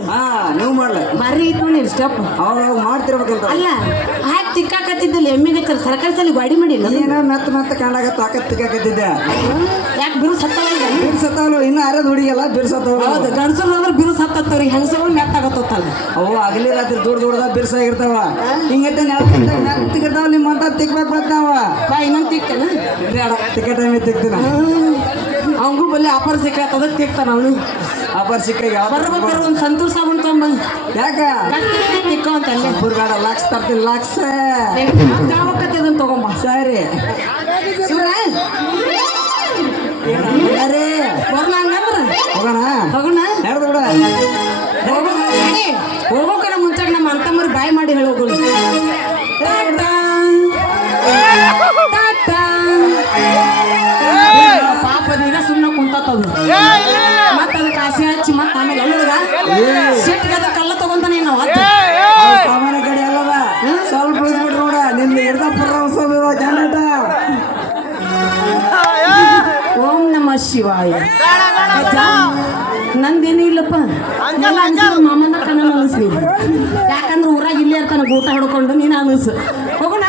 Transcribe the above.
ಹಾ ನೀವು ಮಾಡ್ಲ ಬಾರಿ ಐತ್ ನೋಡಿ ಸ್ಟೆಪ್ ಅವಾಗ ಮಾಡ್ತಿರ್ಬೇಕಂತ ಅಲ್ಲ ಹಾಕಿ ತಿಕ್ಕಾಕತ್ತಿದ್ದಲ್ಲಿ ಎಮ್ಮಿಗೆ ಸರ್ಕಾರಿ ಸಲ ಗಾಡಿ ಮಾಡಿಲ್ಲ ಏನ ಮೆತ್ತ ಕಾಣಾಗತ್ತ ಆಕತ್ ತಿಕ್ಕಾಕತ್ತಿದ್ದೆ ಯಾಕೆ ಬಿರುಸ್ ಹತ್ತಲ್ಲ ಬಿರ್ಸತ್ತಾವಲ್ಲ ಇನ್ನು ಅರದ ಹುಡುಗಿಯಲ್ಲ ಬಿರ್ಸತ್ತಾವ ಹೌದು ಗಂಡಸರು ಅಂದ್ರೆ ಬಿರುಸ್ ಹತ್ತತ್ತವ್ರಿ ಹೆಂಗಸರು ಮೆತ್ತಾಗತ್ತಲ್ಲ ಅವು ಹಗಲಿ ರಾತ್ರಿ ದುಡ್ದ ಬಿರ್ಸಾಗಿರ್ತಾವ ಹಿಂಗತ್ತೆ ಮೆತ್ತಿಗಿರ್ತಾವ ನಿಮ್ಮಂತ ತಿಕ್ಬೇಕು ಬರ್ತಾವ ಬಾ ಇನ್ನೊಂದು ತಿಕ್ಕನ ಬೇಡ ತಿಕ್ಕ ಟೈಮಿಗೆ ತಿಕ್ತೀನ ಅವಂಗೂ ಬಲ್ಲಿ ಆಫರ್ ಸಿಕ್ಕತ್ತದ ತಿಕ್ತಾನ ಅವನು ಅಪರ್ ಸಿಕ್ಕ ಬರ್ಬೇಕಾದ್ರೆ ಒಂದು ಸಂತೂರ್ ಸಾಬೂನ್ ತೊಗೊಂಬಂದು ಯಾಕ ತಿಕ್ಕೋ ಅಂತ ಅಲ್ಲೇ ಬೇಡ ಲಾಕ್ಸ್ ತರ್ತೀನಿ ಲಾಕ್ಸ್ ಯಾವಕ್ಕತ್ತೆ ಅದನ್ನ ತಗೊಂಬ ಸರಿ ಶಿವ್ರ ಅರೇ ಬರ್ಲ ಹಂಗಂದ್ರ ಹೋಗೋಣ ಹೋಗೋಣ ನಡೆದು ಬಿಡ ಹೋಗೋಕರ ಮುಂಚಾಗ ನಮ್ಮ ಅಂತಮ್ಮರು ಬಾಯ್ ಮಾಡಿ ಹೇಳೋಗಳು ಪಾಪದೀಗ ಸುಮ್ಮನೆ ಕುಂತತ್ತದು ಮತ್ತ ಅದಕ್ಕೆ ಆಸೆ ಹಚ್ಚಿ ಮತ್ತ ಆಮೇಲೆ ಅಲ್ಲದ ಸಿಟ್ಟಿಗೆ ಅದ ಕಲ್ಲ ತಗೊಂತಾನೆ ನಾವು ಸಾಮಾನ್ಯ ಕಡೆ ಅಲ್ಲದ ಸ್ವಲ್ಪ ಉಳಿದ್ಬಿಟ್ಟು ನೋಡ ನಿನ್ನ ಹಿಡ್ದಪ್ಪರ ಜನಟ ಓಂ ನಮ ಶಿವಾಯ ನಂದೇನು ಇಲ್ಲಪ್ಪ ಮಾಮನ ಕಣ್ಣ ಅನಿಸ್ಲಿ ಯಾಕಂದ್ರೆ ಊರಾಗ ಇಲ್ಲೇ ಇರ್ತಾನ ಊಟ ಹೊಡ್ಕೊಂಡು ನೀನು ಅನಿಸು ಹೋಗೋಣ